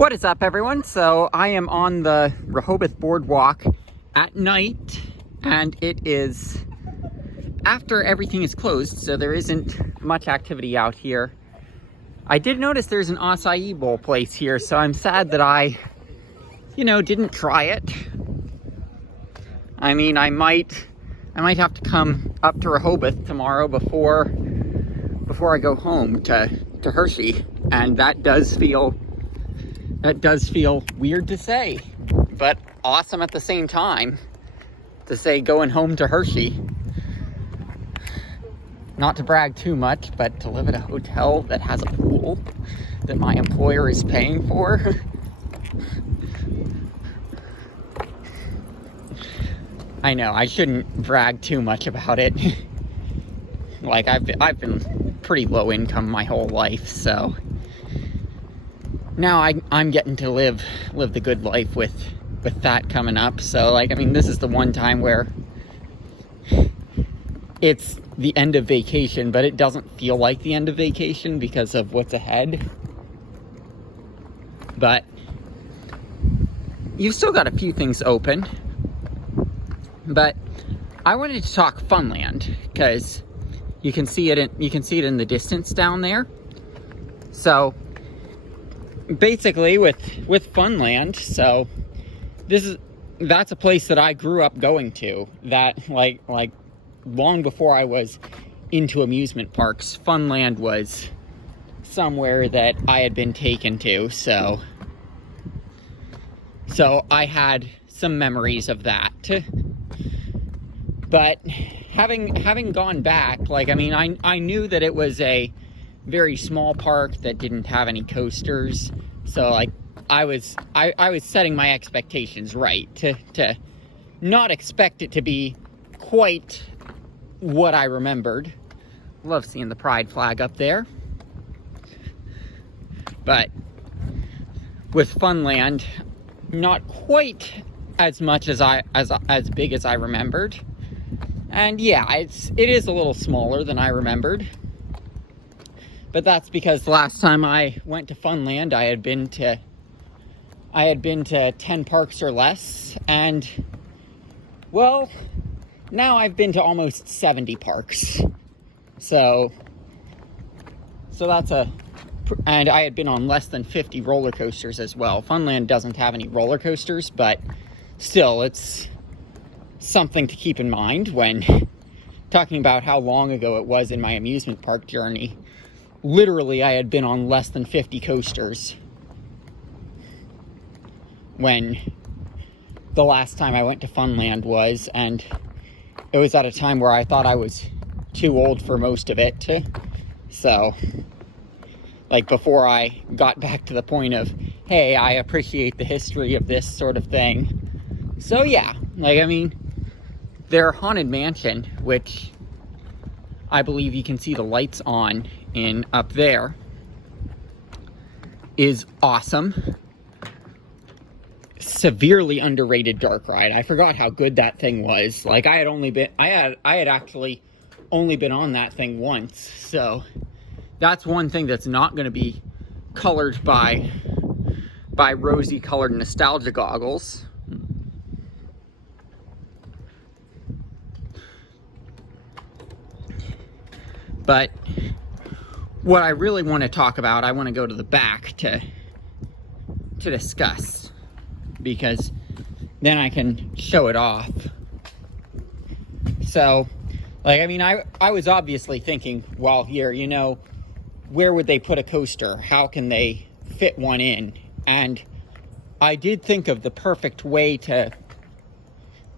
What is up, everyone? So I am on the Rehobeth boardwalk at night, and it is after everything is closed, so there isn't much activity out here. I did notice there's an acai bowl place here, so I'm sad that I, didn't try it. I mean, I might have to come up to Rehobeth tomorrow before I go home to Hershey, and that does feel weird to say, but awesome at the same time to say going home to Hershey. Not to brag too much, but to live at a hotel that has a pool that my employer is paying for. I know, I shouldn't brag too much about it. Like, I've been pretty low income my whole life, so now I'm getting to live the good life with that coming up. So, this is the one time where it's the end of vacation, but it doesn't feel like the end of vacation because of what's ahead. But you've still got a few things open. But I wanted to talk Funland because you can see it in the distance down there. So basically with Funland, so that's a place that I grew up going to, that like long before I was into amusement parks. Funland was somewhere that I had been taken to, so I had some memories of that. But having gone back, I knew that it was a very small park that didn't have any coasters, so I was setting my expectations right to not expect it to be quite what I remembered. Love seeing the pride flag up there. But with Funland, not quite as much as big as I remembered. And yeah, it is a little smaller than I remembered. But that's because the last time I went to Funland, I had been to 10 parks or less, and well, now I've been to almost 70 parks. So that's and I had been on less than 50 roller coasters as well. Funland doesn't have any roller coasters, but still, it's something to keep in mind when talking about how long ago it was in my amusement park journey. Literally, I had been on less than 50 coasters when the last time I went to Funland was, and it was at a time where I thought I was too old for most of it. So, before I got back to the point of, hey, I appreciate the history of this sort of thing. So yeah, their Haunted Mansion, which I believe you can see the lights on in up there, is awesome. Severely underrated dark ride. I forgot how good that thing was. I had actually only been on that thing once, so that's one thing that's not going to be colored by rosy colored nostalgia goggles. But what I really want to talk about, I want to go to the back to discuss, because then I can show it off. So, I was obviously thinking, well, here, where would they put a coaster? How can they fit one in? And I did think of the perfect way to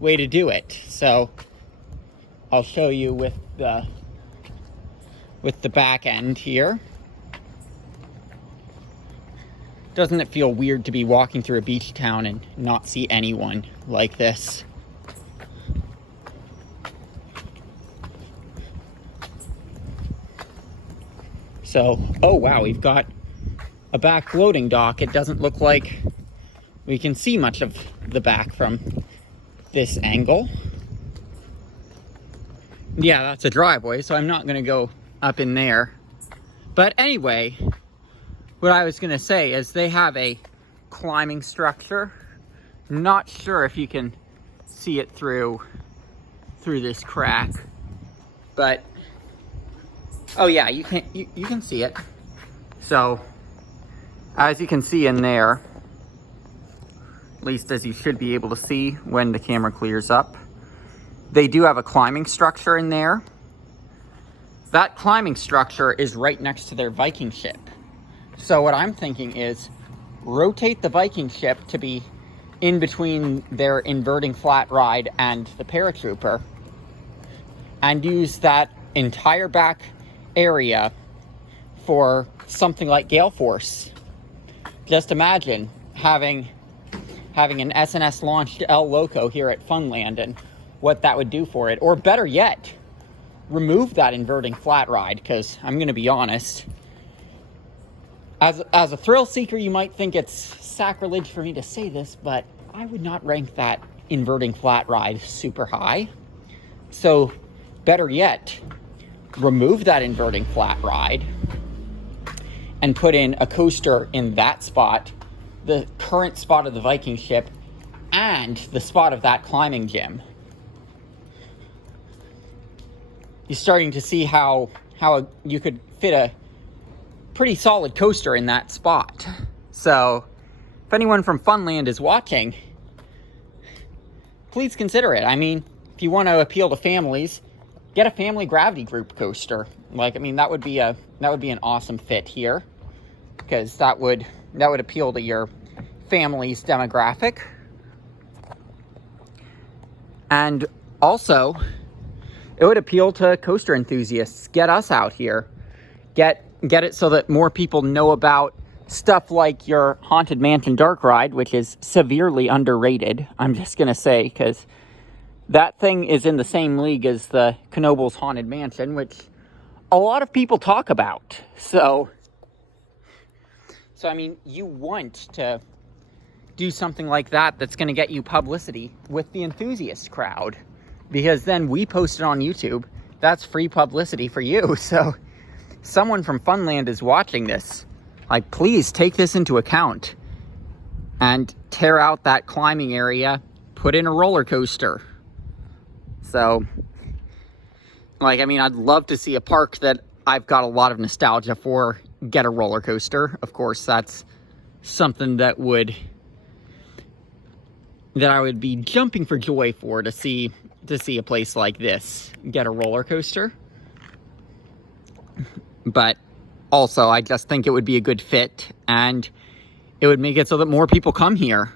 do it. So I'll show you with the back end here. Doesn't it feel weird to be walking through a beach town and not see anyone like this? So, oh wow, we've got a back loading dock. It doesn't look like we can see much of the back from this angle. Yeah, that's a driveway, so I'm not going to go up in there. But anyway, what I was going to say is they have a climbing structure. Not sure if you can see it through this crack, but oh yeah, you can see it. So as you can see in there, at least as you should be able to see when the camera clears up, they do have a climbing structure in there. That climbing structure is right next to their Viking ship. So what I'm thinking is rotate the Viking ship to be in between their inverting flat ride and the paratrooper, and use that entire back area for something like gale force. Just imagine having an SNS launched El Loco here at Funland and what that would do for it. Or better yet, remove that inverting flat ride, because I'm going to be honest, as a thrill seeker, you might think it's sacrilege for me to say this, but I would not rank that inverting flat ride super high. So better yet, remove that inverting flat ride and put in a coaster in that spot, the current spot of the Viking ship, and the spot of that climbing gym. You're starting to see how you could fit a pretty solid coaster in that spot. So if anyone from Funland is watching, please consider it. I mean, if you want to appeal to families, get a family gravity group coaster. Like, I mean, that would be an awesome fit here, because that would appeal to your family's demographic. And also, it would appeal to coaster enthusiasts. Get us out here. Get it so that more people know about stuff like your Haunted Mansion Dark Ride, which is severely underrated, I'm just going to say, because that thing is in the same league as the Knobel's Haunted Mansion, which a lot of people talk about. So I mean, you want to do something like that that's going to get you publicity with the enthusiast crowd, because then we post it on YouTube. That's free publicity for you. So someone from Funland is watching this. Like, please take this into account and tear out that climbing area, put in a roller coaster. So, like, I mean, I'd love to see a park that I've got a lot of nostalgia for get a roller coaster. Of course, that's something that I would be jumping for joy for, to see a place like this get a roller coaster. But also, I just think it would be a good fit, and it would make it so that more people come here.